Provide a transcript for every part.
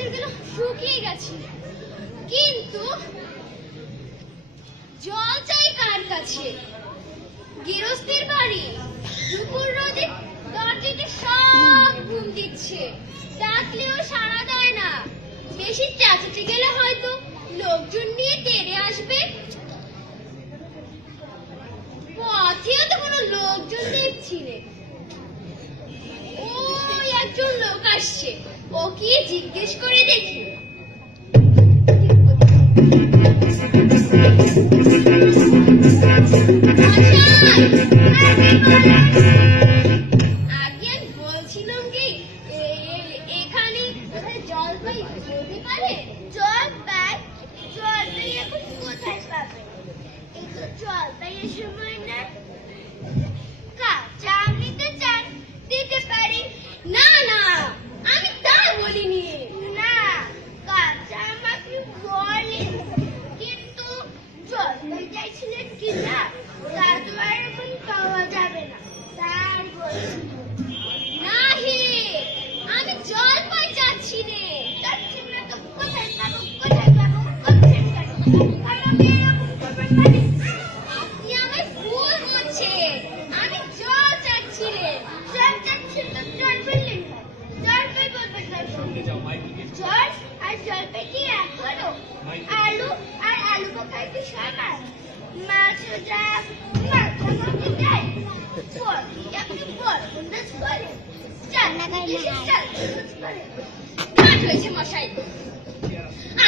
গাছেরগুলো শুকিয়ে গেছে, কিন্তু জল চাই কার কাছে? গৃহস্থের বাড়ি দুপুর রোদে দরজাতে সব ঘুম দিচ্ছে, ডাকলেও সাড়া দেয় না। বেশি চেঁচাতে গেলে হয়তো লোকজন নিয়ে তেড়ে আসবে। পথেও তো কোনো লোকজন দেখছি রে। ওই একজন লোক আসছে, ও কি জিজ্ঞেস করে দেখি। আগে আমি বলছিলাম কি এখানে জলপাই হতে পারে? জলপাই এখন কোথায় পাবে? একটু জলপাইয়ের সময় না, কাঁচা আম নিতে চান দিতে পারি। না না, আমি তা বলিনি। না, কাঁচা আম আপনি বলেন, কিন্তু জলপাই চাইছিলেন কিনা তা তো আর এখন পাওয়া যাবে না, তার বলছি। নাহি, আমি জলপাই চাচ্ছি নে। চাচ্ছি না তো কোথায় পাবো? কোথায় পাবো? কোথায় পাবো? আপনি আমায় ভুল বলছেন। আমি জল চাচ্ছি রে। জল চাচ্ছি তো জল বললেন, জলপাই বলবেন না। জল আর জলপাই কি এক হলো? আলু আর আলু খাইতে সমান। মাছও যা মাখামাখি যায়, আপনি বরবন্দাজ করেন, হয়েছে মশাই,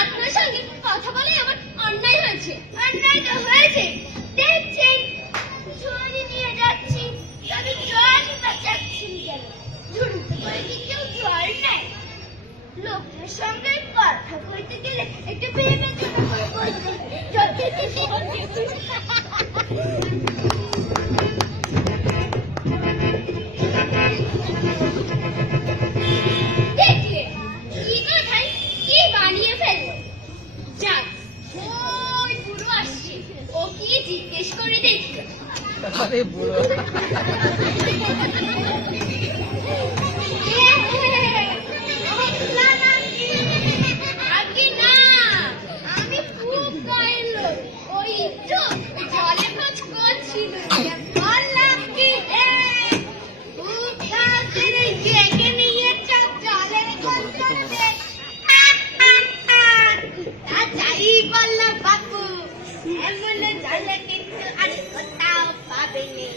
আপনার সঙ্গে কথা বলে আমার অন্যায় হয়েছে। অন্যায় তো হয়েছে, দেখছেন ঝুড়ি নিয়ে যাচ্ছি, তবে জলই বাঁচাচ্ছেন কেন? ঝুড়িতে করে কি কেউ জল নেয়? লোকের সঙ্গে কথা কইতে গেলে একটু বিবেচনা করে বলতে হয়। দেখলে কি কথাই কি বানিয়ে ফেললো। যাক, ওই বুড়ো আসছে, ও কি জিজ্ঞেস করে দেখি। আরে বুড়ো আগে না, আমি খুব গায়ের লোক, ওই একটু জলে খোঁজ করছিল। বললাম কি খুব তাড়াতাড়ি ডেকে নিয়ে চল জলের খোঁজ করতে। তা যাই বললাম বাপু, এমন জলে কিন্তু আর কোথাও পাবেনি।